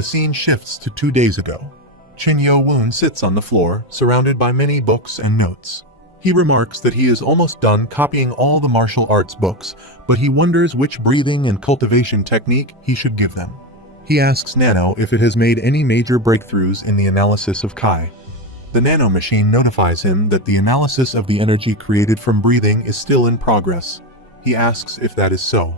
The scene shifts to 2 days ago. Chin Yo-woon sits on the floor, surrounded by many books and notes. He remarks that he is almost done copying all the martial arts books, but he wonders which breathing and cultivation technique he should give them. He asks Nano if it has made any major breakthroughs in the analysis of Kai. The Nano machine notifies him that the analysis of the energy created from breathing is still in progress. He asks if that is so.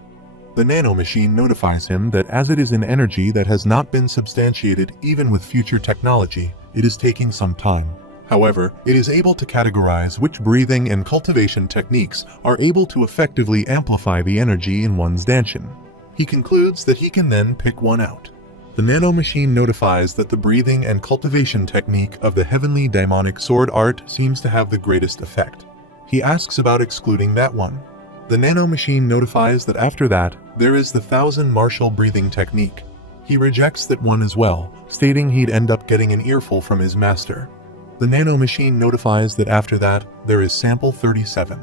The Nano machine notifies him that as it is an energy that has not been substantiated even with future technology, it is taking some time. However, it is able to categorize which breathing and cultivation techniques are able to effectively amplify the energy in one's danshin. He concludes that he can then pick one out. The Nano machine notifies that the breathing and cultivation technique of the heavenly daimonic sword art seems to have the greatest effect. He asks about excluding that one. The Nano machine notifies that after that, there is the 1,000 martial breathing technique. He rejects that one as well, stating he'd end up getting an earful from his master. The Nano machine notifies that after that, there is sample 37.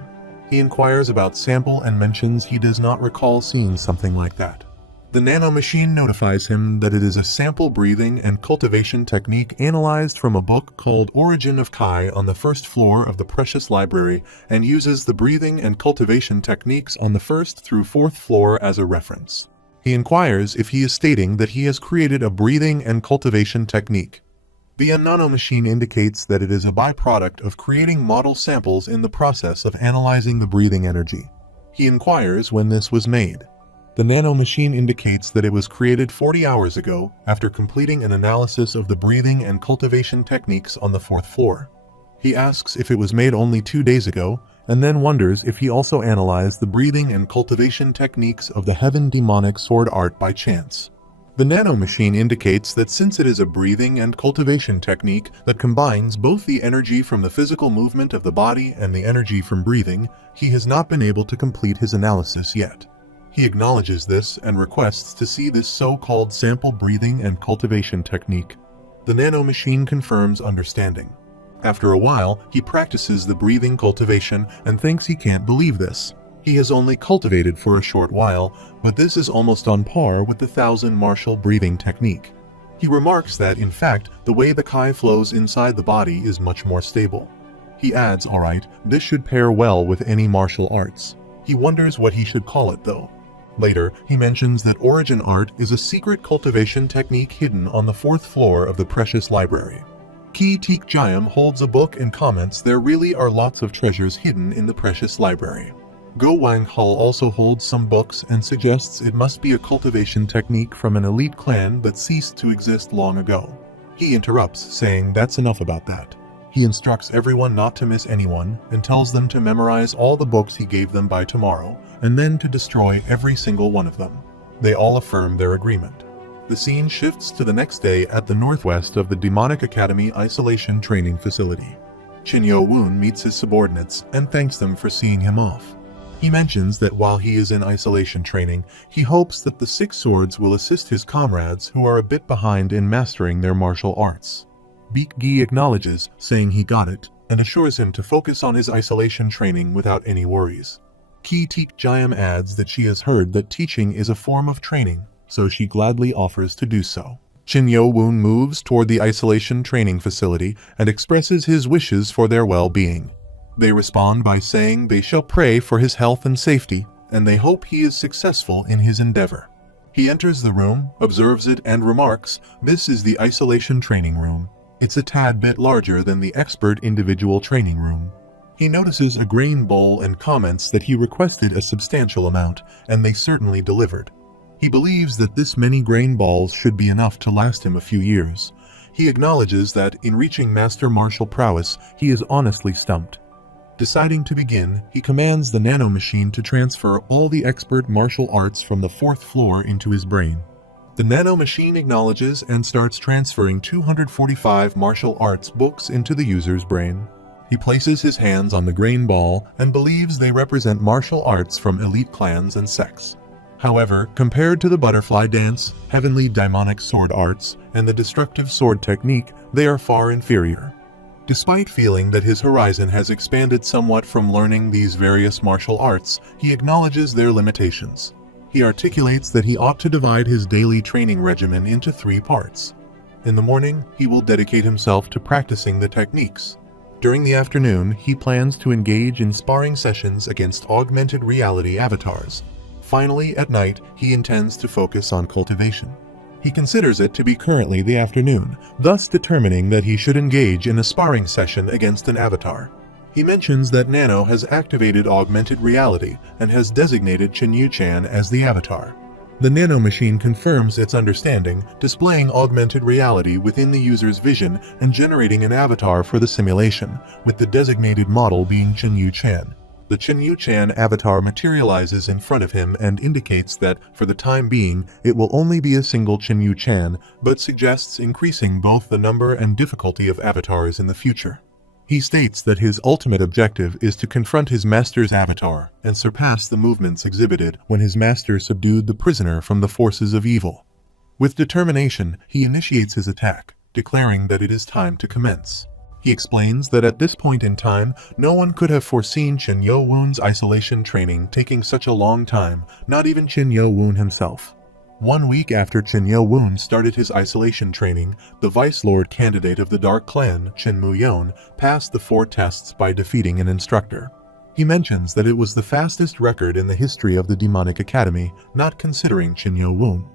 He inquires about sample and mentions he does not recall seeing something like that. The Nano machine notifies him that it is a sample breathing and cultivation technique analyzed from a book called Origin of Kai on the first floor of the Precious Library and uses the breathing and cultivation techniques on the first through fourth floor as a reference. He inquires if he is stating that he has created a breathing and cultivation technique. The Nano machine indicates that it is a byproduct of creating model samples in the process of analyzing the breathing energy. He inquires when this was made. The Nano machine indicates that it was created 40 hours ago after completing an analysis of the breathing and cultivation techniques on the fourth floor. He asks if it was made only 2 days ago, and then wonders if he also analyzed the breathing and cultivation techniques of the Heaven Demonic Sword Art by chance. The Nano machine indicates that since it is a breathing and cultivation technique that combines both the energy from the physical movement of the body and the energy from breathing, he has not been able to complete his analysis yet. He acknowledges this and requests to see this so-called sample breathing and cultivation technique. The Nano machine confirms understanding. After a while, he practices the breathing cultivation and thinks he can't believe this. He has only cultivated for a short while, but this is almost on par with the 1,000 martial breathing technique. He remarks that, in fact, the way the Kai flows inside the body is much more stable. He adds, alright, this should pair well with any martial arts. He wonders what he should call it though. Later, he mentions that Origin Art is a secret cultivation technique hidden on the fourth floor of the Precious Library. Ki Teek Jayam holds a book and comments there really are lots of treasures hidden in the Precious Library. Go Wang Hul also holds some books and suggests it must be a cultivation technique from an elite clan that ceased to exist long ago. He interrupts, saying that's enough about that. He instructs everyone not to miss anyone and tells them to memorize all the books he gave them by tomorrow, and then to destroy every single one of them. They all affirm their agreement. The scene shifts to the next day at the northwest of the Demonic Academy Isolation Training Facility. Chin Yo-woon meets his subordinates and thanks them for seeing him off. He mentions that while he is in isolation training, he hopes that the Six Swords will assist his comrades who are a bit behind in mastering their martial arts. Beak Gi acknowledges, saying he got it, and assures him to focus on his isolation training without any worries. Ki Teek Jayam adds that she has heard that teaching is a form of training, so she gladly offers to do so. Chin Yo-woon moves toward the isolation training facility and expresses his wishes for their well-being. They respond by saying they shall pray for his health and safety, and they hope he is successful in his endeavor. He enters the room, observes it, and remarks, "This is the isolation training room. It's a tad bit larger than the expert individual training room." He notices a grain bowl and comments that he requested a substantial amount, and they certainly delivered. He believes that this many grain balls should be enough to last him a few years. He acknowledges that, in reaching master martial prowess, he is honestly stumped. Deciding to begin, he commands the Nano machine to transfer all the expert martial arts from the fourth floor into his brain. The Nano machine acknowledges and starts transferring 245 martial arts books into the user's brain. He places his hands on the grain ball and believes they represent martial arts from elite clans and sects. However, compared to the butterfly dance, heavenly daimonic sword arts, and the destructive sword technique, they are far inferior. Despite feeling that his horizon has expanded somewhat from learning these various martial arts, he acknowledges their limitations. He articulates that he ought to divide his daily training regimen into 3 parts. In the morning, he will dedicate himself to practicing the techniques. During the afternoon, he plans to engage in sparring sessions against augmented reality avatars. Finally, at night, he intends to focus on cultivation. He considers it to be currently the afternoon, thus determining that he should engage in a sparring session against an avatar. He mentions that Nano has activated augmented reality and has designated Chinyu-chan as the avatar. The Nano machine confirms its understanding, displaying augmented reality within the user's vision and generating an avatar for the simulation, with the designated model being Chinyu-chan. The Chinyu-chan avatar materializes in front of him and indicates that, for the time being, it will only be a single Chinyu-chan, but suggests increasing both the number and difficulty of avatars in the future. He states that his ultimate objective is to confront his master's avatar and surpass the movements exhibited when his master subdued the prisoner from the forces of evil. With determination, he initiates his attack, declaring that it is time to commence. He explains that at this point in time, no one could have foreseen Chin Yo-woon's isolation training taking such a long time, not even Chin Yo-woon himself. 1 week after Chin Yo-woon started his isolation training, the Vice Lord candidate of the Dark Clan, Chin Mu-yeon, passed the 4 tests by defeating an instructor. He mentions that it was the fastest record in the history of the Demonic Academy, not considering Chin Yo-woon.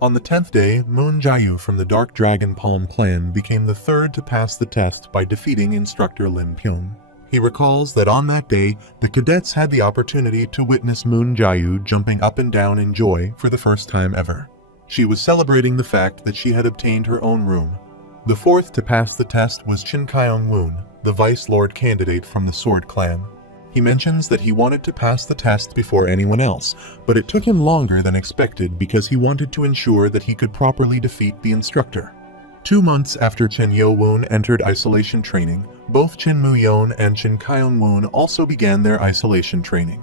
On the 10th day, Moon Jae-yu from the Dark Dragon Palm clan became the 3rd to pass the test by defeating instructor Lin Pyong. He recalls that on that day, the cadets had the opportunity to witness Moon Jae-yu jumping up and down in joy for the first time ever. She was celebrating the fact that she had obtained her own room. The 4th to pass the test was Chin Kyung-woon, the Vice Lord candidate from the Sword Clan. He mentions that he wanted to pass the test before anyone else, but it took him longer than expected because he wanted to ensure that he could properly defeat the instructor. 2 months after Chin Yo-woon entered isolation training, both Chin Mu-yeon and Chin Kyung-woon also began their isolation training.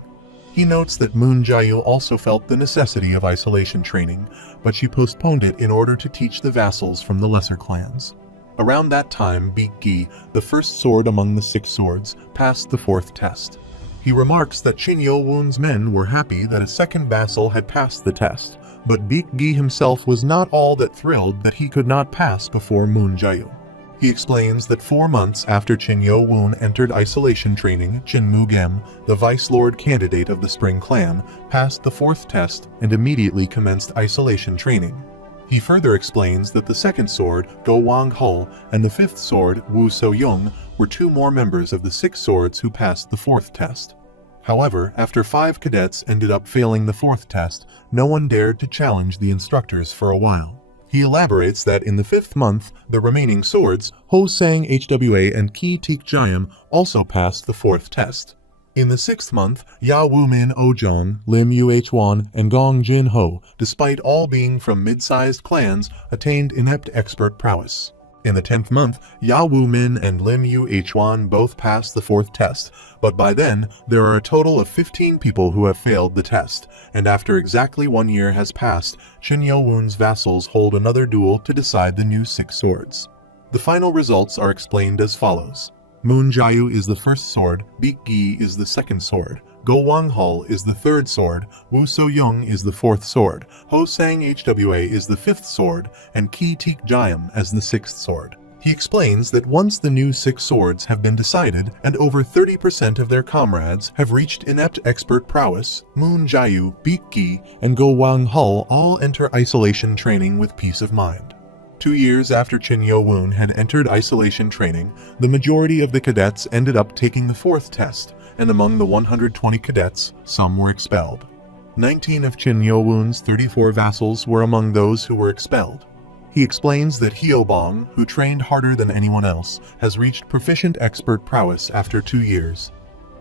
He notes that Moon Jae-yu also felt the necessity of isolation training, but she postponed it in order to teach the vassals from the lesser clans. Around that time, Beak-gi, the first sword among the 6 swords, passed the 4th test. He remarks that Chin Yo-woon's men were happy that a second vassal had passed the test, but Beak-gi himself was not all that thrilled that he could not pass before Moon Jae-yu. He explains that 4 months after Chin Yo-woon entered isolation training, Chin Mu-gem, the Vice Lord candidate of the Spring Clan, passed the 4th test and immediately commenced isolation training. He further explains that the 2nd sword, Go Wang-hul, and the 5th sword, Woo So-young, were 2 more members of the 6 swords who passed the 4th test. However, after 5 cadets ended up failing the 4th test, no one dared to challenge the instructors for a while. He elaborates that in the 5th month, the remaining swords, Ho Sang Hwa and Ki Teek Jayam, also passed the 4th test. In the 6th month, Ya Woo-min Oh-jong, Lim Yu-hwan, and Gong Jin-ho, despite all being from mid-sized clans, attained inept expert prowess. In the 10th month, Ya Woo-min and Lim Yu-hwan both passed the 4th test, but by then, there are a total of 15 people who have failed the test, and after exactly 1 year has passed, Chin Yo-woon's vassals hold another duel to decide the new 6 swords. The final results are explained as follows. Moon Jae-yu is the 1st sword, Beak-gi is the 2nd sword, Go Wang-hul is the 3rd sword, Woo So-young is the 4th sword, Ho Sang Hwa is the 5th sword, and Ki Teek Jayam as the 6th sword. He explains that once the new 6 swords have been decided and over 30% of their comrades have reached inept expert prowess, Moon Jae-yu, Beak-gi, and Go Wang-hul all enter isolation training with peace of mind. 2 years after Chin Yo-woon had entered isolation training, the majority of the cadets ended up taking the 4th test, and among the 120 cadets, some were expelled. 19 of Chin Yo-woon's 34 vassals were among those who were expelled. He explains that Hyo-bong, who trained harder than anyone else, has reached proficient expert prowess after 2 years.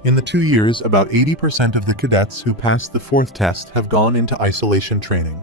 In the 2 years, about 80% of the cadets who passed the 4th test have gone into isolation training.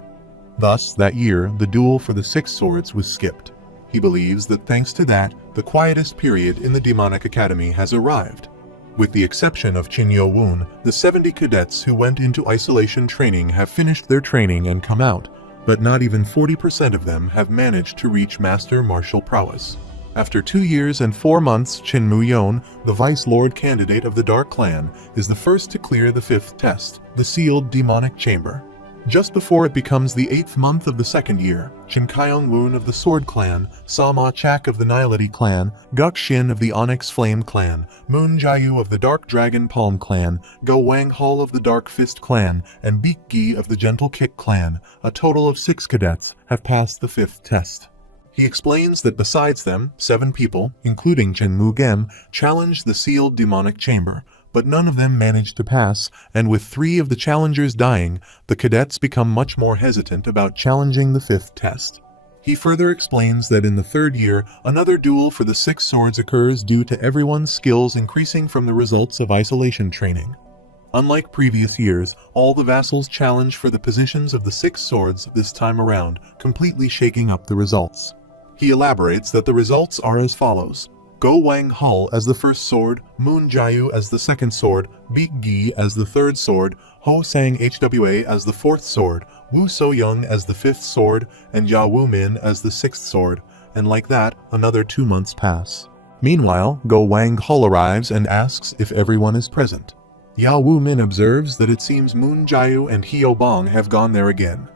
Thus, that year, the duel for the 6 swords was skipped. He believes that thanks to that, the quietest period in the Demonic Academy has arrived. With the exception of Chin Yo-woon, the 70 cadets who went into isolation training have finished their training and come out, but not even 40% of them have managed to reach Master Martial Prowess. After 2 years and 4 months, Chin Mu-yeon, the Vice Lord candidate of the Dark Clan, is the first to clear the 5th test, the sealed Demonic Chamber. Just before it becomes the 8th month of the 2nd year, Chin Kyung-woon of the Sword Clan, Sa-ma Chak of the Nihility Clan, Guk Shin of the Onyx Flame Clan, Moon Jae-yu of the Dark Dragon Palm Clan, Go Wang-hul of the Dark Fist Clan, and Beak Gi of the Gentle Kick Clan, a total of 6 cadets, have passed the 5th test. He explains that besides them, 7 people, including Chen Mu-gem, challenged the sealed demonic chamber, but none of them managed to pass, and with 3 of the challengers dying, the cadets become much more hesitant about challenging the 5th test. He further explains that in the 3rd year, another duel for the 6 swords occurs due to everyone's skills increasing from the results of isolation training. Unlike previous years, all the vassals challenge for the positions of the 6 swords this time around, completely shaking up the results. He elaborates that the results are as follows. Go Wang-hul as the 1st sword, Moon Jae-yu as the 2nd sword, Beak Gi as the 3rd sword, Ho Sang-hwa as the 4th sword, Wu So-young as the 5th sword, and Ya Woo-min as the 6th sword, and like that, another 2 months pass. Meanwhile, Go Wang-hul arrives and asks if everyone is present. Ya Woo-min observes that it seems Moon Jae-yu and Hyo-bong have gone there again.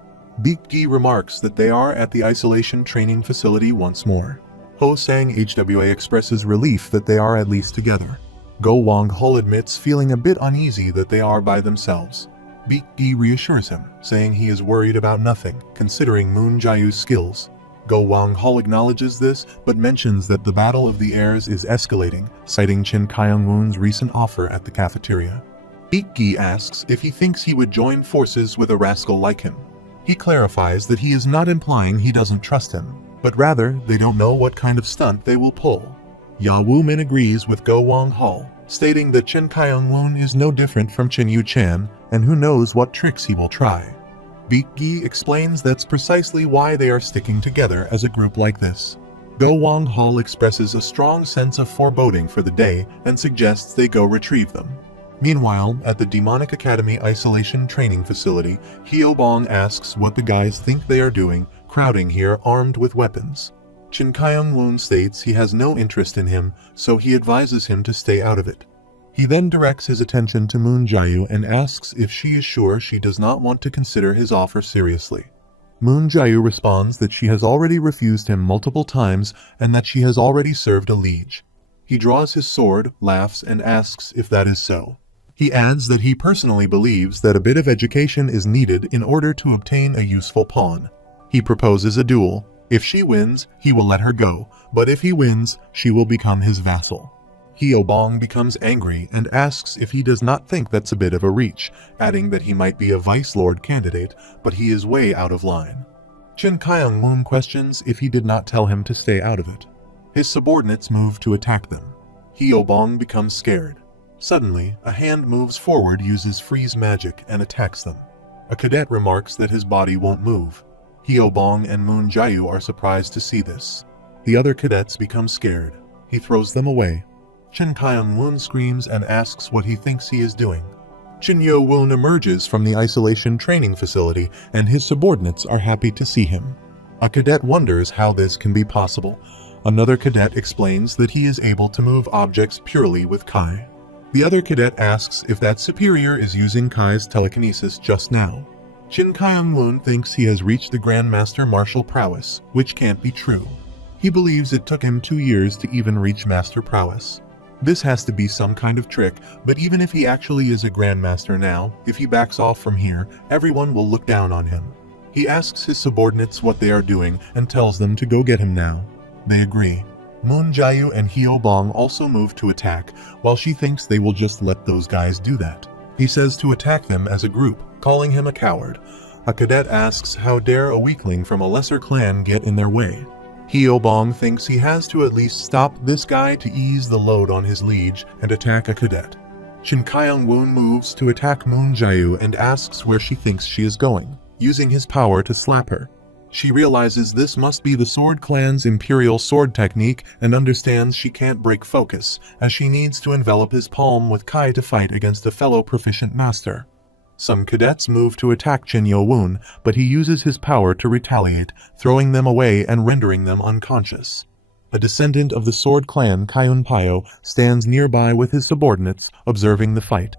Beak Gi remarks that they are at the isolation training facility once more. Ho Sang-hwa expresses relief that they are at least together. Go Wang-hul admits feeling a bit uneasy that they are by themselves. Beak Gi reassures him, saying he is worried about nothing, considering Moon Jae-yu's skills. Go Wang-hul acknowledges this, but mentions that the Battle of the Heirs is escalating, citing Chin Kyung-woon's recent offer at the cafeteria. Beak Gi asks if he thinks he would join forces with a rascal like him. He clarifies that he is not implying he doesn't trust him, but rather they don't know what kind of stunt they will pull. Ya Woo-min agrees with Go Wang-hul, stating that Chin Kyung-woon is no different from Chin Yu-chan, and who knows what tricks he will try. Beak Gi explains that's precisely why they are sticking together as a group like this. Go Wang-hul expresses a strong sense of foreboding for the day and suggests they go retrieve them. Meanwhile, at the Demonic Academy Isolation Training Facility, Hyo-bong asks what the guys think they are doing, crowding here armed with weapons. Chin Kyung-woon states he has no interest in him, so he advises him to stay out of it. He then directs his attention to Moon Jae-yu and asks if she is sure she does not want to consider his offer seriously. Moon Jae-yu responds that she has already refused him multiple times and that she has already served a liege. He draws his sword, laughs, and asks if that is so. He adds that he personally believes that a bit of education is needed in order to obtain a useful pawn. He proposes a duel. If she wins, he will let her go, but if he wins, she will become his vassal. Hyo-bong becomes angry and asks if he does not think that's a bit of a reach, adding that he might be a vice lord candidate, but he is way out of line. Chin Kyung-woon questions if he did not tell him to stay out of it. His subordinates move to attack them. Hyo-bong becomes scared. Suddenly, a hand moves forward, uses freeze magic, and attacks them. A cadet remarks that his body won't move. Hyo-bong and Moon Jae-yu are surprised to see this. The other cadets become scared. He throws them away. Chin Kyung-woon screams and asks what he thinks he is doing. Chin Yo-woon emerges from the isolation training facility, and his subordinates are happy to see him. A cadet wonders how this can be possible. Another cadet explains that he is able to move objects purely with Kai. The other cadet asks if that superior is using Kai's telekinesis just now. Chin Kyung-woon thinks he has reached the Grandmaster martial prowess, which can't be true. He believes it took him 2 years to even reach Master Prowess. This has to be some kind of trick, but even if he actually is a Grandmaster now, if he backs off from here, everyone will look down on him. He asks his subordinates what they are doing and tells them to go get him now. They agree. Moon Jae-yu and Hyo-bong also move to attack, while she thinks they will just let those guys do that. He says to attack them as a group, calling him a coward. A cadet asks how dare a weakling from a lesser clan get in their way. Hyo-bong thinks he has to at least stop this guy to ease the load on his liege and attack a cadet. Chin Kyung-woon moves to attack Moon Jae-yu and asks where she thinks she is going, using his power to slap her. She realizes this must be the Sword Clan's Imperial Sword technique and understands she can't break focus, as she needs to envelop his palm with Kai to fight against a fellow proficient master. Some cadets move to attack Chin Yo-woon, but he uses his power to retaliate, throwing them away and rendering them unconscious. A descendant of the Sword Clan, Kyun Pyo, stands nearby with his subordinates, observing the fight.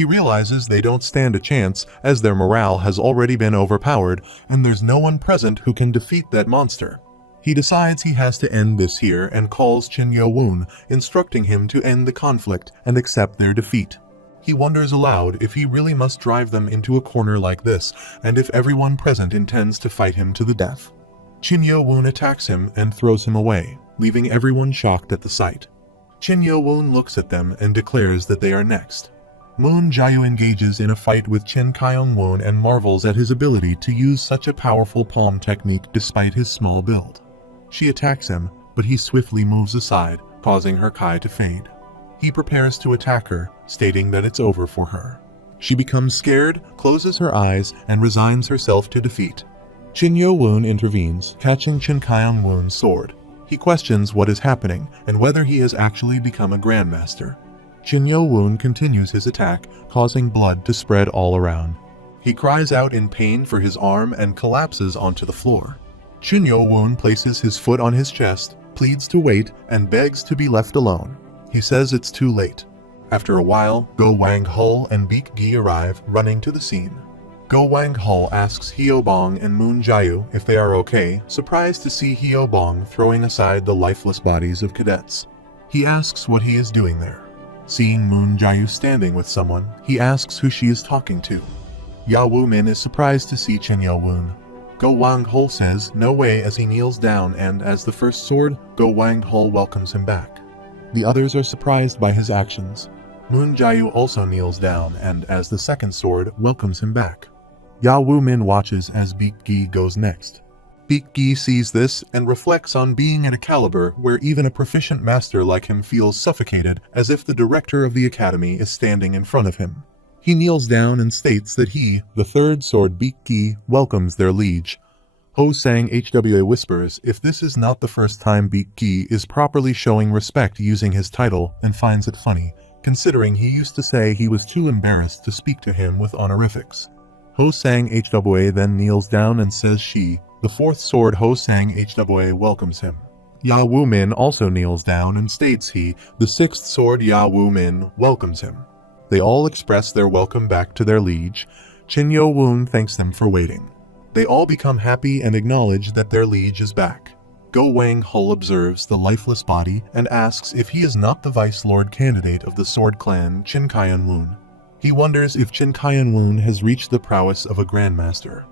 He realizes they don't stand a chance as their morale has already been overpowered and there's no one present who can defeat that monster. He decides he has to end this here and calls Chin Yo-woon, instructing him to end the conflict and accept their defeat. He wonders aloud if he really must drive them into a corner like this and if everyone present intends to fight him to the death. Chin Yo-woon attacks him and throws him away, leaving everyone shocked at the sight. Chin Yo-woon looks at them and declares that they are next. Moon Jae-woo engages in a fight with Chin Kyung-woon and marvels at his ability to use such a powerful palm technique despite his small build. She attacks him, but he swiftly moves aside, causing her Kai to fade. He prepares to attack her, stating that it's over for her. She becomes scared, closes her eyes, and resigns herself to defeat. Chin Yo-woon intervenes, catching Chin Kyung-woon's sword. He questions what is happening and whether he has actually become a grandmaster. Chin Yo-woon continues his attack, causing blood to spread all around. He cries out in pain for his arm and collapses onto the floor. Chin Yo-woon places his foot on his chest, pleads to wait, and begs to be left alone. He says it's too late. After a while, Go Wang-hul and Baek-gi arrive, running to the scene. Go Wang-hul asks Hyo-bong and Moon Jae-woo if they are okay, surprised to see Hyo-bong throwing aside the lifeless bodies of cadets. He asks what he is doing there. Seeing Moon Jae-woo standing with someone, he asks who she is talking to. Ya Woo-min is surprised to see Chin Yo-woon. Go Wang-hul says no way as he kneels down, and as the first sword, Go Wang-hul welcomes him back. The others are surprised by his actions. Moon Jae-woo also kneels down and, as the second sword, welcomes him back. Ya Woo-min watches as Baek-gi goes next. Baek-gi sees this and reflects on being at a caliber where even a proficient master like him feels suffocated, as if the director of the academy is standing in front of him. He kneels down and states that he, the third sword Baek-gi, welcomes their liege. Ho-sang HWA whispers if this is not the first time Baek-gi is properly showing respect using his title, and finds it funny, considering he used to say he was too embarrassed to speak to him with honorifics. Ho-sang HWA then kneels down and says she, the fourth sword Ho-sang HWA, welcomes him. Ya Woo-min also kneels down and states he, the sixth sword Ya Woo-min, welcomes him. They all express their welcome back to their liege. Chin Yo-woon thanks them for waiting. They all become happy and acknowledge that their liege is back. Go Wang-hul observes the lifeless body and asks if he is not the Vice Lord candidate of the Sword Clan, Chin Kyung-woon. He wonders if Chin Kyung-woon has reached the prowess of a grandmaster.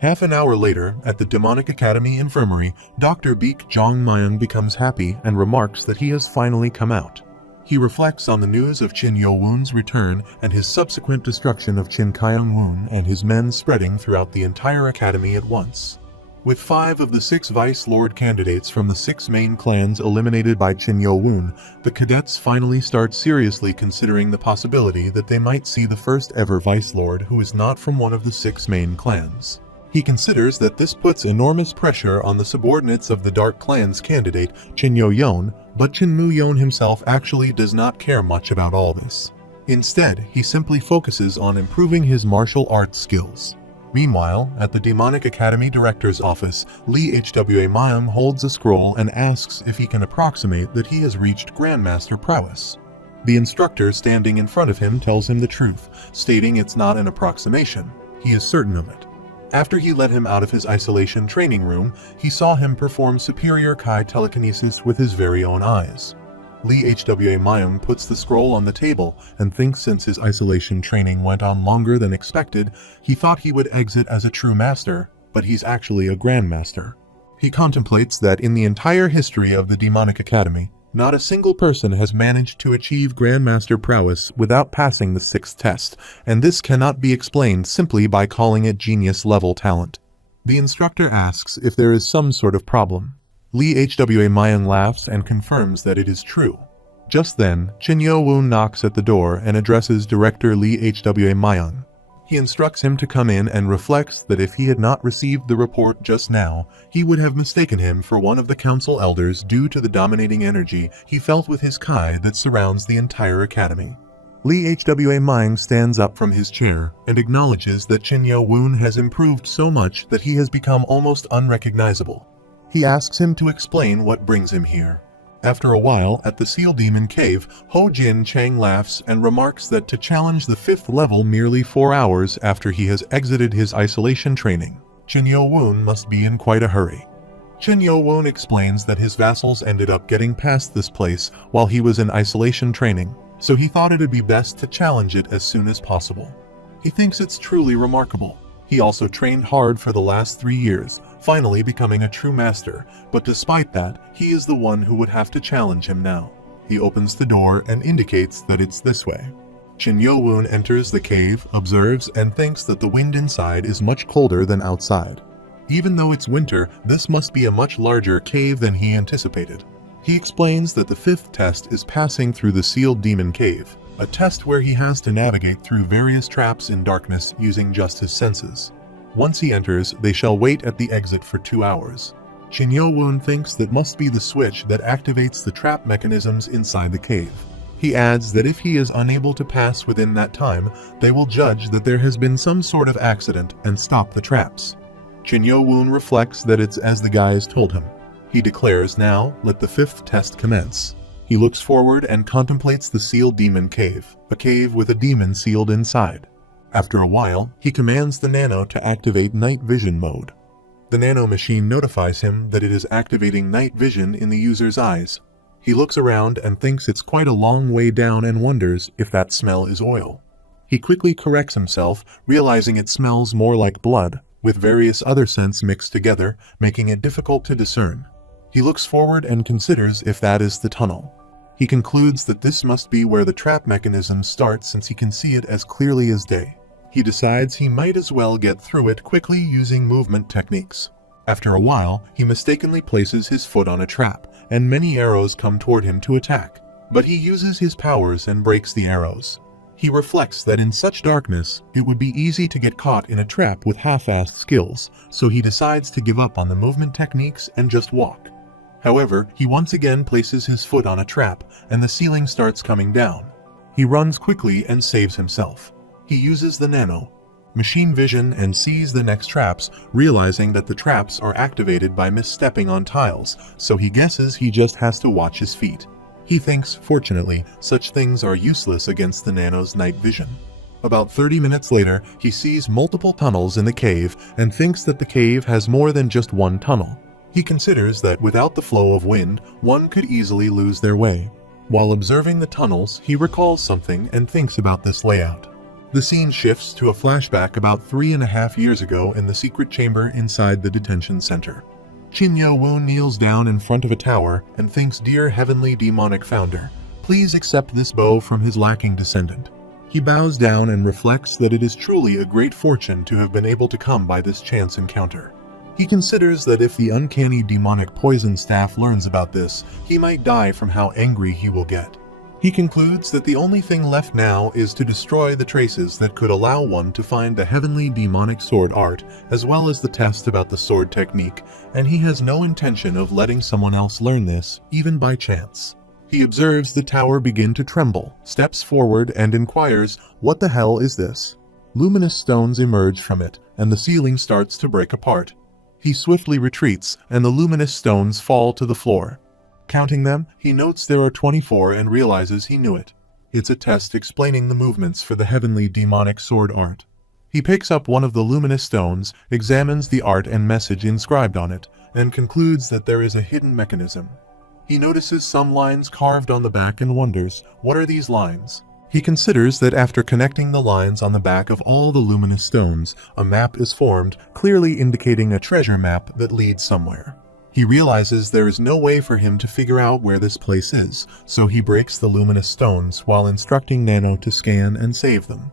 Half an hour later, at the Demonic Academy Infirmary, Dr. Baek Jong-myung becomes happy and remarks that he has finally come out. He reflects on the news of Chin Yo-woon's return and his subsequent destruction of Chin Kyung-woon and his men spreading throughout the entire academy at once. With 5 of the 6 Vice Lord candidates from the 6 main clans eliminated by Chin Yo-woon, the cadets finally start seriously considering the possibility that they might see the first ever Vice Lord who is not from one of the 6 main clans. He considers that this puts enormous pressure on the subordinates of the Dark Clan's candidate, Chin Yo-yeon, but Chin Moo-yeon himself actually does not care much about all this. Instead, he simply focuses on improving his martial arts skills. Meanwhile, at the Demonic Academy Director's office, Lee HWA Myung holds a scroll and asks if he can approximate that he has reached Grandmaster prowess. The instructor standing in front of him tells him the truth, stating it's not an approximation. He is certain of it. After he let him out of his isolation training room, he saw him perform superior Kai telekinesis with his very own eyes. Lee HWA Myung puts the scroll on the table and thinks since his isolation training went on longer than expected, he thought he would exit as a true master, but he's actually a grandmaster. He contemplates that in the entire history of the Demonic Academy, not a single person has managed to achieve grandmaster prowess without passing the 6th test, and this cannot be explained simply by calling it genius-level talent. The instructor asks if there is some sort of problem. Lee HWA Myung laughs and confirms that it is true. Just then, Chin Yo-woon knocks at the door and addresses Director Lee HWA Myung. He instructs him to come in and reflects that if he had not received the report just now, he would have mistaken him for one of the council elders due to the dominating energy he felt with his Kai that surrounds the entire academy. Lee HWA Myung stands up from his chair and acknowledges that Chin Yo-woon has improved so much that he has become almost unrecognizable. He asks him to explain what brings him here. After a while, at the Seal Demon Cave, Ho Jin Chang laughs and remarks that to challenge the 5th level merely 4 hours after he has exited his isolation training, Chen Yo-woon must be in quite a hurry. Chen Yo-woon explains that his vassals ended up getting past this place while he was in isolation training, so he thought it'd be best to challenge it as soon as possible. He thinks it's truly remarkable. He also trained hard for the last 3 years, finally becoming a true master, but despite that, he is the one who would have to challenge him now. He opens the door and indicates that it's this way. Chen Yo-woon enters the cave, observes, and thinks that the wind inside is much colder than outside. Even though it's winter, this must be a much larger cave than he anticipated. He explains that the 5th test is passing through the Sealed Demon Cave, a test where he has to navigate through various traps in darkness using just his senses. Once he enters, they shall wait at the exit for 2 hours. Chen Yo-woon thinks that must be the switch that activates the trap mechanisms inside the cave. He adds that if he is unable to pass within that time, they will judge that there has been some sort of accident and stop the traps. Chen Yo-woon reflects that it's as the guys told him. He declares now, let the 5th test commence. He looks forward and contemplates the Sealed Demon Cave, a cave with a demon sealed inside. After a while, he commands the Nano to activate night vision mode. The Nano machine notifies him that it is activating night vision in the user's eyes. He looks around and thinks it's quite a long way down and wonders if that smell is oil. He quickly corrects himself, realizing it smells more like blood, with various other scents mixed together, making it difficult to discern. He looks forward and considers if that is the tunnel. He concludes that this must be where the trap mechanism starts since he can see it as clearly as day. He decides he might as well get through it quickly using movement techniques. After a while, he mistakenly places his foot on a trap, and many arrows come toward him to attack. But he uses his powers and breaks the arrows. He reflects that in such darkness, it would be easy to get caught in a trap with half-assed skills, so he decides to give up on the movement techniques and just walk. However, he once again places his foot on a trap, and the ceiling starts coming down. He runs quickly and saves himself. He uses the Nano machine vision and sees the next traps, realizing that the traps are activated by misstepping on tiles, so he guesses he just has to watch his feet. He thinks, fortunately, such things are useless against the Nano's night vision. About 30 minutes later, he sees multiple tunnels in the cave and thinks that the cave has more than just one tunnel. He considers that without the flow of wind, one could easily lose their way. While observing the tunnels, he recalls something and thinks about this layout. The scene shifts to a flashback about 3.5 years ago in the secret chamber inside the detention center. Chen Yo-woon kneels down in front of a tower and thinks, "Dear Heavenly Demonic Founder, please accept this bow from his lacking descendant." He bows down and reflects that it is truly a great fortune to have been able to come by this chance encounter. He considers that if the uncanny demonic poison staff learns about this, he might die from how angry he will get. He concludes that the only thing left now is to destroy the traces that could allow one to find the heavenly demonic sword art, as well as the test about the sword technique, and he has no intention of letting someone else learn this, even by chance. He observes the tower begin to tremble, steps forward and inquires, "What the hell is this?" Luminous stones emerge from it, and the ceiling starts to break apart. He swiftly retreats, and the luminous stones fall to the floor. Counting them, he notes there are 24 and realizes he knew it. It's a test explaining the movements for the heavenly demonic sword art. He picks up one of the luminous stones, examines the art and message inscribed on it, and concludes that there is a hidden mechanism. He notices some lines carved on the back and wonders, what are these lines? He considers that after connecting the lines on the back of all the luminous stones, a map is formed, clearly indicating a treasure map that leads somewhere. He realizes there is no way for him to figure out where this place is, so he breaks the luminous stones while instructing Nano to scan and save them.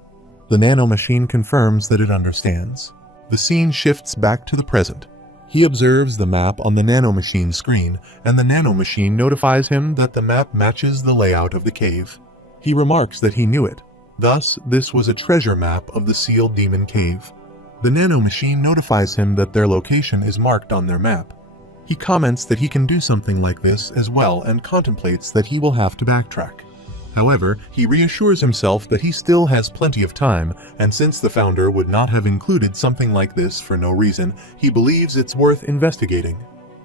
The Nano machine confirms that it understands. The scene shifts back to the present. He observes the map on the Nano machine screen, and the Nano machine notifies him that the map matches the layout of the cave. He remarks that he knew it. Thus, this was a treasure map of the Sealed Demon Cave. The Nano machine notifies him that their location is marked on their map. He comments that he can do something like this as well and contemplates that he will have to backtrack. However, he reassures himself that he still has plenty of time, and since the founder would not have included something like this for no reason, he believes it's worth investigating.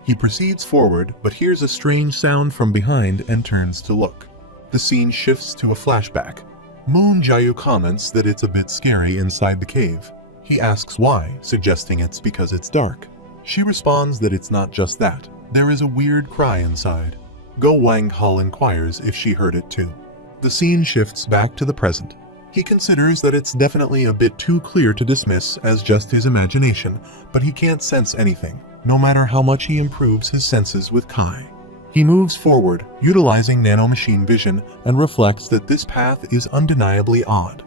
He proceeds forward, but hears a strange sound from behind and turns to look. The scene shifts to a flashback. Moon Jayu comments that it's a bit scary inside the cave. He asks why, suggesting it's because it's dark. She responds that it's not just that. There is a weird cry inside. Go Wang Hul inquires if she heard it too. The scene shifts back to the present. He considers that it's definitely a bit too clear to dismiss as just his imagination, but he can't sense anything, no matter how much he improves his senses with Kai. He moves forward, utilizing nanomachine vision, and reflects that this path is undeniably odd.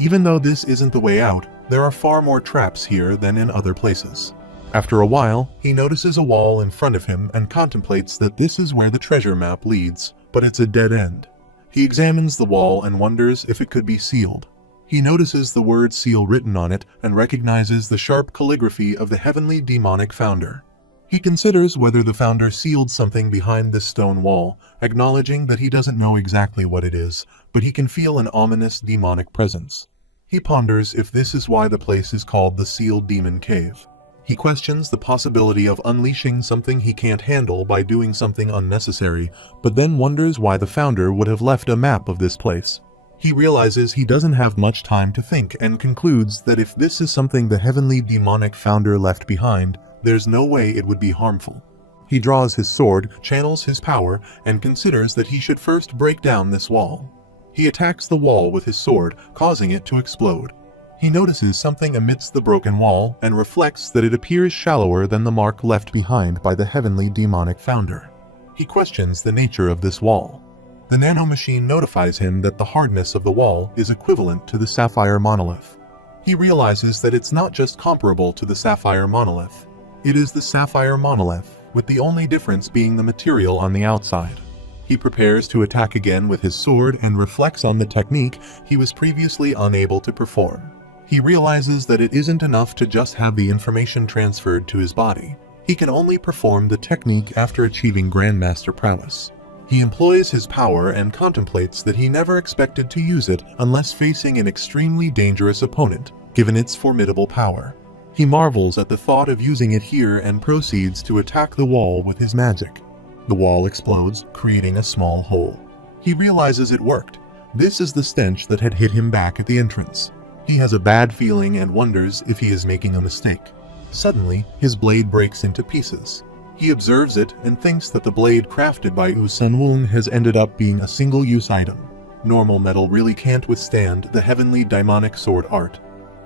Even though this isn't the way out, there are far more traps here than in other places. After a while, he notices a wall in front of him and contemplates that this is where the treasure map leads, but it's a dead end. He examines the wall and wonders if it could be sealed. He notices the word seal written on it and recognizes the sharp calligraphy of the heavenly demonic founder. He considers whether the founder sealed something behind this stone wall, acknowledging that he doesn't know exactly what it is, but he can feel an ominous demonic presence. He ponders if this is why the place is called the Sealed Demon Cave. He questions the possibility of unleashing something he can't handle by doing something unnecessary, but then wonders why the founder would have left a map of this place. He realizes he doesn't have much time to think and concludes that if this is something the heavenly demonic founder left behind, there's no way it would be harmful. He draws his sword, channels his power, and considers that he should first break down this wall. He attacks the wall with his sword, causing it to explode. He notices something amidst the broken wall and reflects that it appears shallower than the mark left behind by the heavenly demonic founder. He questions the nature of this wall. The nanomachine notifies him that the hardness of the wall is equivalent to the sapphire monolith. He realizes that it's not just comparable to the sapphire monolith. It is the sapphire monolith, with the only difference being the material on the outside. He prepares to attack again with his sword and reflects on the technique he was previously unable to perform. He realizes that it isn't enough to just have the information transferred to his body. He can only perform the technique after achieving Grandmaster prowess. He employs his power and contemplates that he never expected to use it unless facing an extremely dangerous opponent, given its formidable power. He marvels at the thought of using it here and proceeds to attack the wall with his magic. The wall explodes, creating a small hole. He realizes it worked. This is the stench that had hit him back at the entrance. He has a bad feeling and wonders if he is making a mistake. Suddenly, his blade breaks into pieces. He observes it and thinks that the blade crafted by Wu Sunwung has ended up being a single-use item. Normal metal really can't withstand the heavenly daimonic sword art.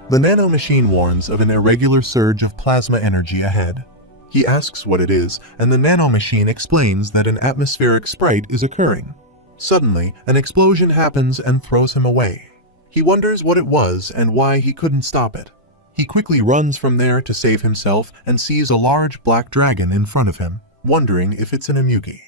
The nanomachine warns of an irregular surge of plasma energy ahead. He asks what it is, and the nanomachine explains that an atmospheric sprite is occurring. Suddenly, an explosion happens and throws him away. He wonders what it was and why he couldn't stop it. He quickly runs from there to save himself and sees a large black dragon in front of him, wondering if it's an Amugi.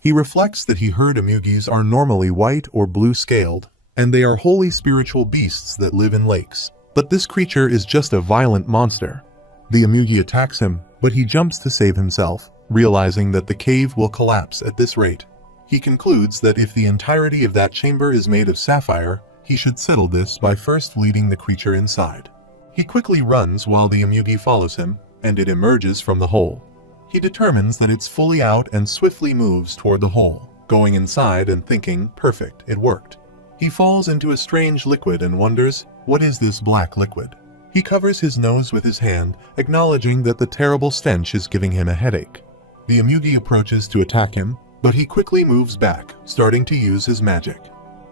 He reflects that he heard Amugis are normally white or blue-scaled, and they are holy spiritual beasts that live in lakes. But this creature is just a violent monster. The Amugi attacks him, but he jumps to save himself, realizing that the cave will collapse at this rate. He concludes that if the entirety of that chamber is made of sapphire, he should settle this by first leading the creature inside. He quickly runs while the Amugi follows him, and it emerges from the hole. He determines that it's fully out and swiftly moves toward the hole, going inside and thinking, perfect, it worked. He falls into a strange liquid and wonders, what is this black liquid? He covers his nose with his hand, acknowledging that the terrible stench is giving him a headache. The Amugi approaches to attack him, but he quickly moves back, starting to use his magic.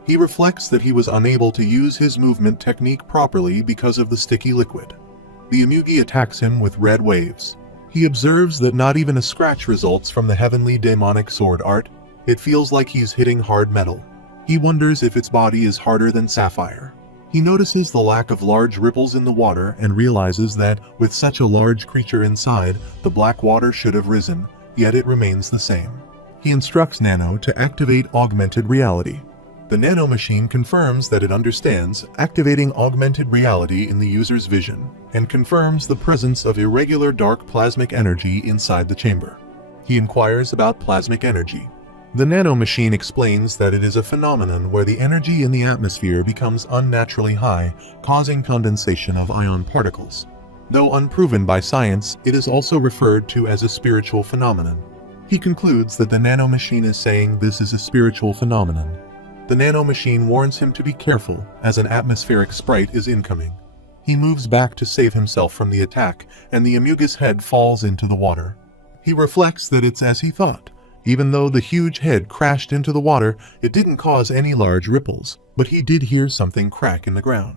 He reflects that he was unable to use his movement technique properly because of the sticky liquid. The Amugi attacks him with red waves. He observes that not even a scratch results from the heavenly demonic sword art. It feels like he's hitting hard metal. He wonders if its body is harder than sapphire. He notices the lack of large ripples in the water and realizes that, with such a large creature inside, the black water should have risen, yet it remains the same. He instructs Nano to activate augmented reality. The nanomachine confirms that it understands activating augmented reality in the user's vision, and confirms the presence of irregular dark plasmic energy inside the chamber. He inquires about plasmic energy. The nanomachine explains that it is a phenomenon where the energy in the atmosphere becomes unnaturally high, causing condensation of ion particles. Though unproven by science, it is also referred to as a spiritual phenomenon. He concludes that the nano machine is saying this is a spiritual phenomenon. The nano machine warns him to be careful, as an atmospheric sprite is incoming. He moves back to save himself from the attack, and the Amuga's head falls into the water. He reflects that it's as he thought. Even though the huge head crashed into the water, it didn't cause any large ripples, but he did hear something crack in the ground.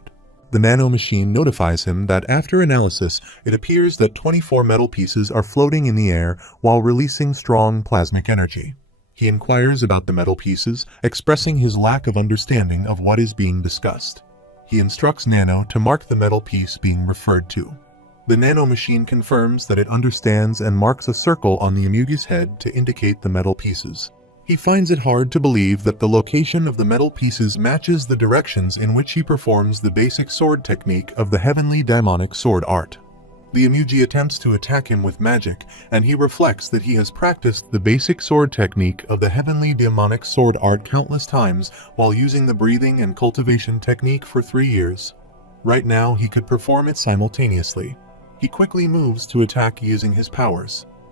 The nano machine notifies him that after analysis, it appears that 24 metal pieces are floating in the air while releasing strong plasmic energy. He inquires about the metal pieces, expressing his lack of understanding of what is being discussed. He instructs Nano to mark the metal piece being referred to. The nano machine confirms that it understands and marks a circle on the Amuga's head to indicate the metal pieces. He finds it hard to believe that the location of the metal pieces matches the directions in which he performs the basic sword technique of the heavenly daimonic sword art. The Amuga attempts to attack him with magic, and he reflects that he has practiced the basic sword technique of the heavenly demonic sword art countless times while using the breathing and cultivation technique for 3 years. Right now, he could perform it simultaneously. He quickly moves to attack using his powers.